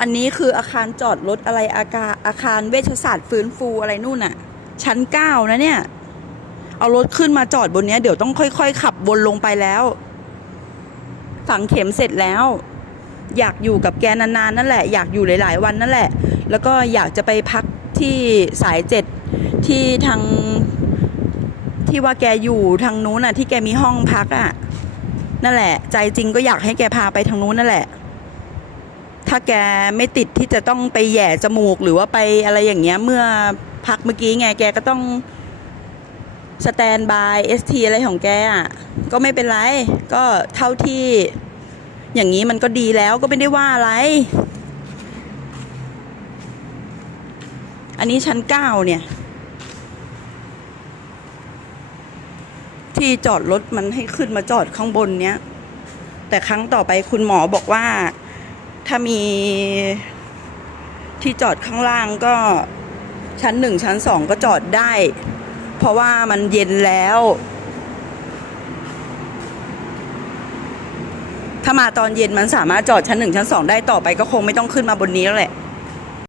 อันนี้คืออาคารจอดรถอะไรอาคารอาคารเวชศาสตร์ฟื้นฟูอะไรนู่นน่ะ ชั้นเก้านะเนี่ย เอารถขึ้นมาจอดบนเนี้ยเดี๋ยวต้องค่อย ๆ ขับวนลงไปแล้ว ฝังเข็มเสร็จแล้ว อยากอยู่กับแกนานๆนั่นแหละ อยากอยู่หลาย ๆ วันนั่นแหละ แล้วก็อยากจะไปพักที่สายเจ็ดที่ทางที่ว่าแกอยู่ทางนู้นน่ะ ที่แกมีห้องพักอะนั่นแหละ ใจจริงก็อยากให้แกพาไปทางนู้นนั่นแหละ ถ้าแกไม่ติดที่จะต้องไปแย่จมูกหรือว่าไปอะไรอย่างเงี้ย เมื่อพักเมื่อกี้ไงแกก็ต้องสแตนบายเอสทีอะไรของแกอะก็ไม่เป็นไร ก็เท่าที่อย่างนี้มันก็ดีแล้วก็ไม่ได้ว่าอะไร อันนี้ชั้นเก้าเนี่ย ที่จอดรถมันให้ขึ้นมาจอดข้างบนเนี้ย แต่ครั้งต่อไปคุณหมอบอกว่า ถ้ามีที่จอดข้างล่างก็ชั้นหนึ่งชั้นสองก็จอดได้ เพราะว่ามันเย็นแล้ว ถ้ามาตอนเย็นมันสามารถจอดชั้นหนึ่งชั้นสองได้ต่อไปก็คงไม่ต้องขึ้นมาบนนี้แล้วแหละ